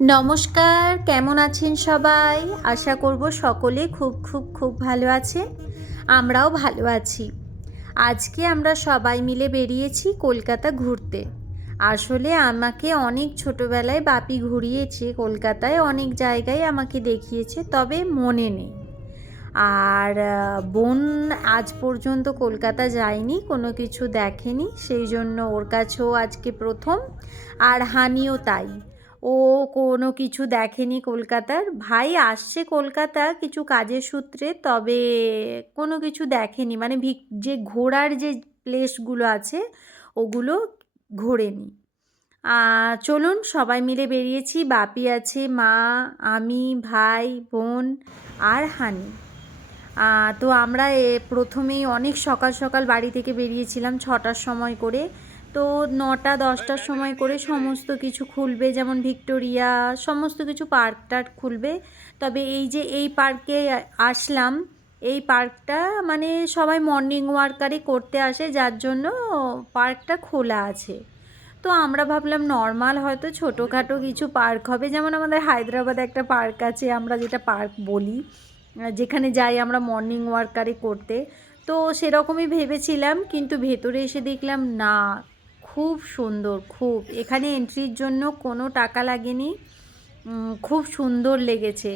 নমস্কার, কেমন আছেন সবাই? আশা করব সকলে খুব খুব খুব ভালো আছেন। আমরাও ভালো আছি। আজকে আমরা সবাই মিলে বেরিয়েছি কলকাতা ঘুরতে। আসলে আমাকে অনেক ছোটোবেলায় বাপি ঘুরিয়েছে, কলকাতায় অনেক জায়গায় আমাকে দেখিয়েছে, তবে মনে নেই। আর বোন আজ পর্যন্ত কলকাতা যায়নি, কোনো কিছু দেখেনি, সেই জন্য ওর কাছেও আজকে প্রথম। আর হানিও তাই, ও কোনো কিছু দেখেনি কলকাতার। ভাই আসছে কলকাতা কিছু কাজের সূত্রে, তবে কোনো কিছু দেখেনি, মানে যে ঘোরার যে প্লেসগুলো আছে ওগুলো ঘোরেনি। চলুন সবাই মিলে বেরিয়েছি, বাপি আছে, মা, আমি, ভাই, বোন আর হানি। তো আমরা প্রথমেই অনেক সকাল সকাল বাড়ি থেকে বেরিয়েছিলাম 6টার সময় করে। তো 9টা 10টার সময় করে সমস্ত কিছু খুলবে, যেমন ভিক্টোরিয়া, সমস্ত কিছু পার্ক টার্ক খুলবে। তবে এই যে এই পার্কে আসলাম, এই পার্কটা মানে সবাই মর্নিং ওয়ার্কারই করতে আসে, যার জন্য পার্কটা খোলা আছে। তো আমরা ভাবলাম নর্মাল হয়তো ছোটোখাটো কিছু পার্ক হবে, যেমন আমাদের হায়দ্রাবাদে একটা পার্ক আছে, আমরা যেটা পার্ক বলি, যেখানে যাই আমরা মর্নিং ওয়ার্কারে করতে। তো সেরকমই ভেবেছিলাম, কিন্তু ভেতরে এসে দেখলাম না, খুব সুন্দর, খুব। এখানে এন্ট্রির জন্য কোনো টাকা লাগেনি, খুব সুন্দর লেগেছে।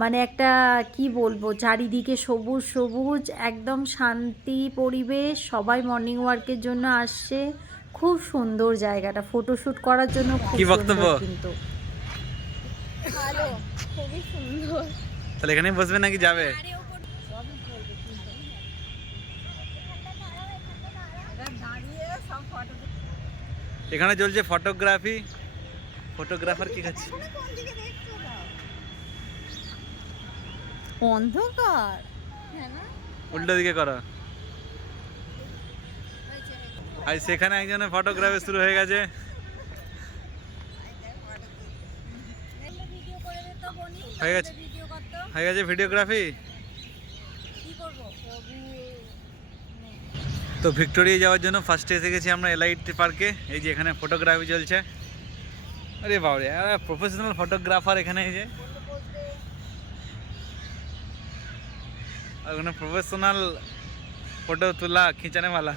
মানে একটা কি বলবো, চারিদিকে সবুজ সবুজ, একদম শান্তি পরিবেশ, সবাই মর্নিং ওয়ার্কের জন্য আসছে। খুব সুন্দর জায়গাটা, ফটোশ্যুট করার জন্য খুব সুন্দর। কিন্তু ভালো, খুবই সুন্দর। তাহলে এখানেই বসবে নাকি যাবে? এখানে চলছে ফটোগ্রাফি। ফটোগ্রাফার কি খাচ্ছে? অন্ধকার, উল্টো দিকে করো। আর সেখানে একজনের ফটোগ্রাফি শুরু হয়ে গেছে। হয়ে গেছে ভিডিওগ্রাফি। তো ভিক্টোরিয়া যাওয়ার জন্য ফার্স্টে এসে গেছি আমরা এলাইট পার্কে। এই যে এখানে ফটোগ্রাফি চলছে। আরে বাবরে, প্রফেশনাল ফটোগ্রাফার এখানে। এই যে ওখানে প্রফেশনাল ফটো তোলা খিঁচানে वाला।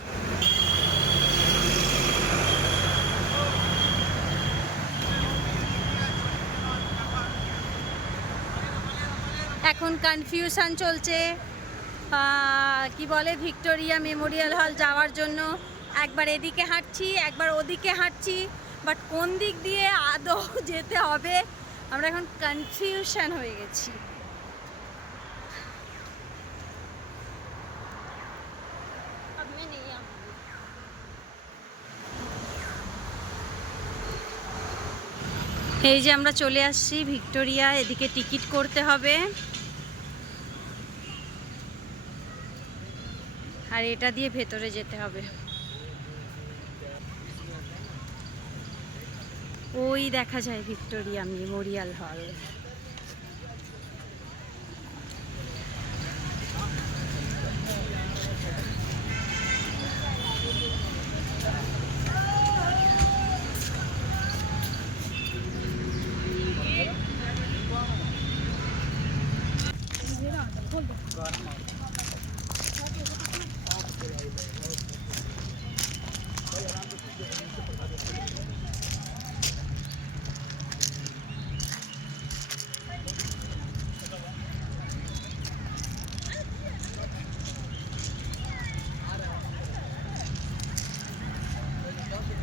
এখন কনফিউশন চলছে, কি বলে, ভিক্টোরিয়া মেমোরিয়াল হল যাওয়ার জন্য। একবার এদিকে হাঁটছি, একবার ওদিকে হাঁটছি, বাট কোন দিক দিয়ে আদৌ যেতে হবে আমরা এখন কনফিউশন হয়ে গেছি। এই যে আমরা চলে আসছি ভিক্টোরিয়া, এদিকে টিকিট করতে হবে, আর এটা দিয়ে ভেতরে যেতে হবে। ওই দেখা যায় ভিক্টোরিয়া মেমোরিয়াল হল।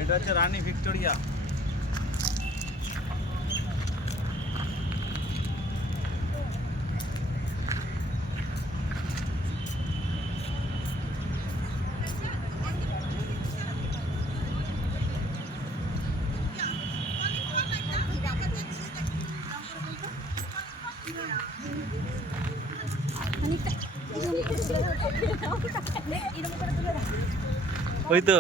এটা হচ্ছে রানী ভিক্টোরিয়া। ওই তো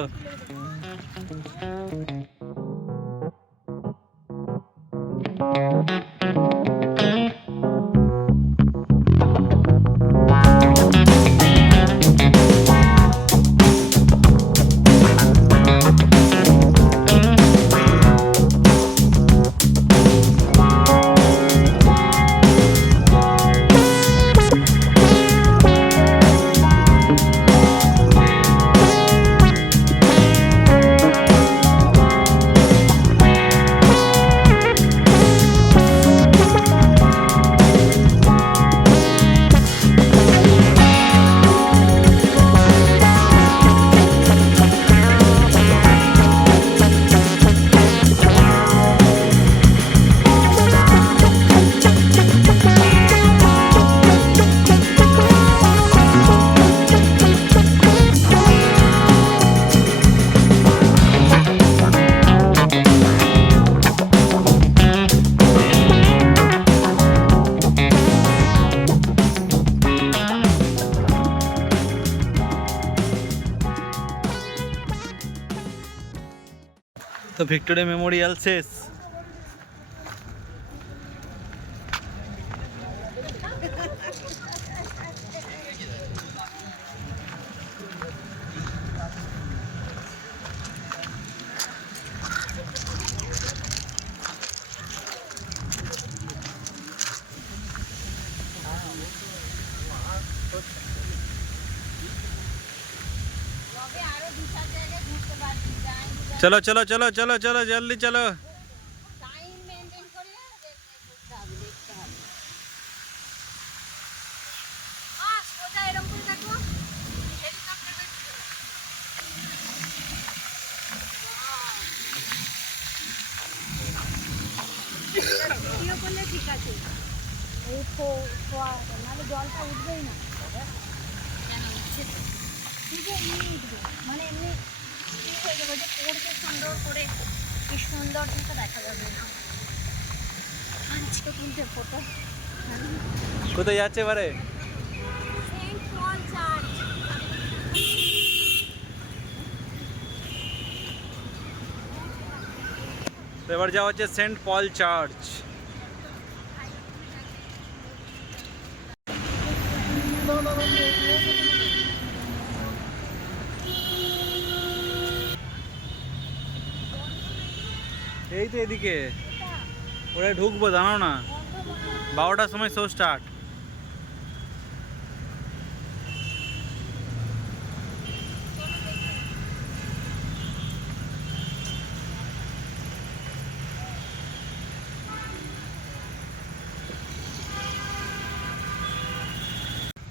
ভিক্টোরিয়া মেমোরিয়াল শেষ। চলো চলো চলো চলো চলো জলদি চলো। টাইম মেনটেন করে করতে হবে, দেখতে হবে। সোজা এরকম করে দেখো, হেলিকপ্টার ভিডিও করলে ঠিক আছে। এই নাহলে জলটা উঠবেই না। কেন উঠছে তো? ঠিক এমনি উঠবে, মানে এমনি ঠিক হয়ে যাবে, যে পড়তে সুন্দর করে কি সুন্দর কিন্তু দেখা যাবে না। আজকে তুলতে ফটো কোথায় যাচ্ছে এবারে? সেন্ট পল চার্চ। তো এবার যাওয়া হচ্ছে সেন্ট পল চার্চ। এই তো এদিকে ওরা ঢুকবো, জানাও না 12টার সময় শো স্টার্ট।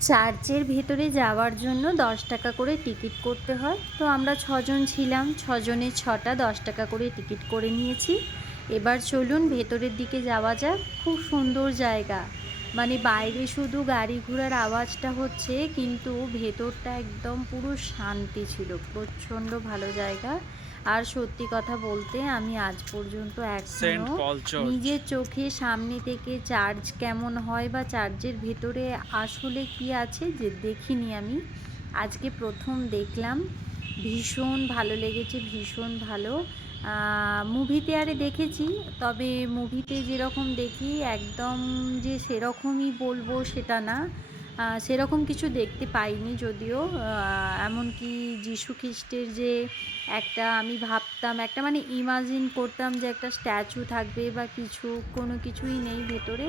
চার্চের ভেতরে যাওয়ার জন্য 10 টাকা করে টিকিট করতে হয়। তো আমরা 6 জন ছিলাম, 6 জনের 6টা 10 টাকা করে টিকিট করে নিয়েছি। এবার চলুন ভেতরের দিকে যাওয়া যাক। খুব সুন্দর জায়গা, মানে বাইরে শুধু গাড়ি ঘোড়ার আওয়াজটা হচ্ছে, কিন্তু ভেতরটা একদম পুরো শান্তি ছিল। প্রচণ্ড ভালো জায়গা। আর সত্যি কথা বলতে আমি আজ পর্যন্ত সেন্ট এখনো পল চার্চ। নিজের চোখে সামনে থেকে চার্চ কেমন হয় বা চার্চের ভেতরে আসলে কি আছে যে দেখিনি আমি, আজকে প্রথম দেখলাম। ভীষণ ভালো লেগেছে, ভীষণ ভালো। মুভিতে আরে দেখেছি, তবে মুভিতে যেরকম দেখি একদম যে সেরকমই বলবো সেটা না। সেরকম কিছু দেখতে পাইনি যদিও। এমনকি যীশু খ্রিস্টের যে একটা, আমি ভাবতাম একটা, মানে ইমাজিন করতাম যে একটা স্ট্যাচু থাকবে বা কিছু, কোনো কিছুই নেই ভেতরে।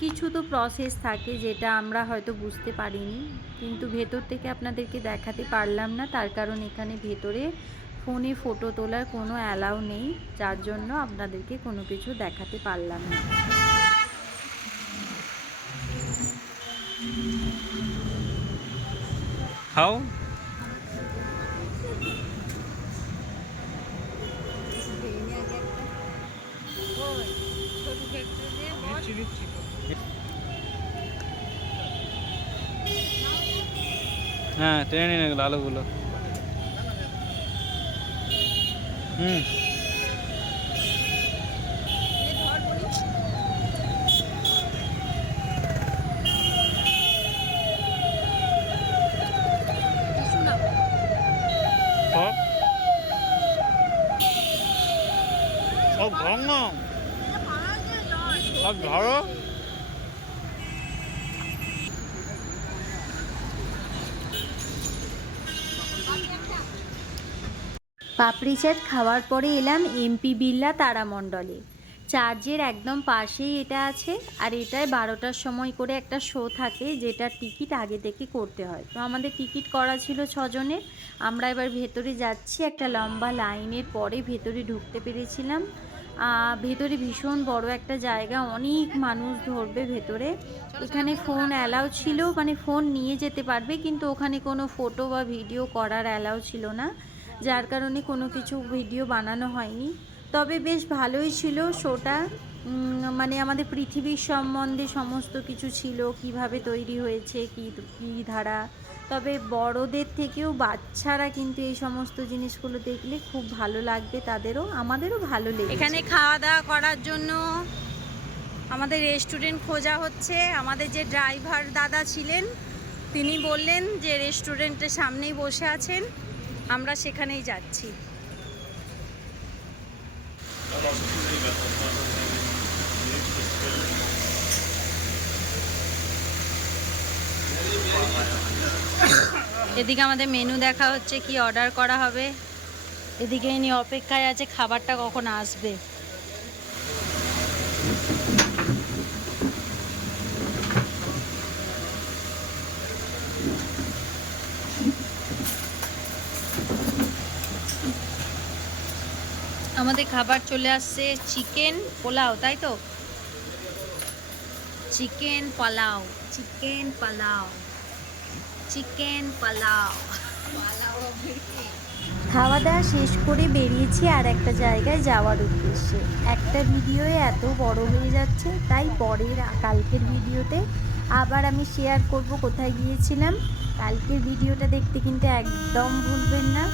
কিছু তো প্রসেস থাকে যেটা আমরা হয়তো বুঝতে পারিনি, কিন্তু ভেতর থেকে আপনাদেরকে দেখাতে পারলাম না, তার কারণ এখানে ভেতরে ফোনে ফটো তোলার কোনো অ্যালাউ নেই, যার জন্য আপনাদেরকে কোনো কিছু দেখাতে পারলাম না। হাউ হ্যাঁ ট্রেনে নিয়ে গেলো আলোগুলো। হুম সব ভাঙা সব ধরো। পাপড়ি চাট খাওয়ার পরে এলাম এমপি বিড়লা তারামণ্ডলে। চার্চের একদম পাশেই এটা আছে, আর এটায় 12টার সময় করে একটা শো থাকে, যেটা টিকিট আগে থেকে করতে হয়। তো আমাদের টিকিট করা ছিল 6 জনের। আমরা এবার ভেতরে যাচ্ছি, একটা লম্বা লাইনের পরে ভেতরে ঢুকতে পেরেছিলাম। ভেতরে ভীষণ বড় একটা জায়গা, অনেক মানুষ ধরবে ভেতরে। এখানে ফোন অ্যালাউ ছিল, মানে ফোন নিয়ে যেতে পারবে, কিন্তু ওখানে কোনো ফটো বা ভিডিও করার অ্যালাউ ছিল না, যার কারণে কোনো কিছু ভিডিও বানানো হয়নি। তবে বেশ ভালোই ছিল শোটা। মানে আমাদের পৃথিবীর সম্বন্ধে সমস্ত কিছু ছিল, কিভাবে তৈরি হয়েছে, কী ধারা। তবে বড়দের থেকেও বাচ্চারা কিন্তু এই সমস্ত জিনিসগুলো দেখলে খুব ভালো লাগবে তাদেরও, আমাদেরও ভালো লেগেছে। এখানে খাওয়া দাওয়া করার জন্য আমাদের রেস্টুরেন্ট খোঁজা হচ্ছে। আমাদের যে ড্রাইভার দাদা ছিলেন তিনি বললেন যে রেস্টুরেন্টের সামনেই বসে আছেন, আমরা সেখানেই যাচ্ছি। এদিকে আমাদের মেনু দেখা হচ্ছে, কি অর্ডার করা হবে। এদিকে ইনি অপেক্ষায় আছে খাবারটা কখন আসবে। আমাদের খাবার চলে আসছে, চিকেন পোলাও, তাই তো? Chicken pulao, chicken pulao, chicken pulao. খাওয়া দাওয়া শেষ করে বেরিয়েছি আর একটা জায়গায় যাওয়ার উদ্দেশ্যে। একটা ভিডিওয়ে এত বড় হয়ে যাচ্ছে, তাই পরের কালকের ভিডিওতে আবার আমি শেয়ার করব কোথায় গিয়েছিলাম। কালকের ভিডিওটা দেখতে কিন্তু একদম ভুলবেন না।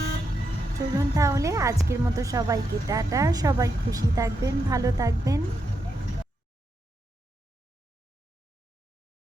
চলুন তাহলে আজকের মতো সবাইকে টাটা, সবাই খুশি থাকবেন, ভালো থাকবেন।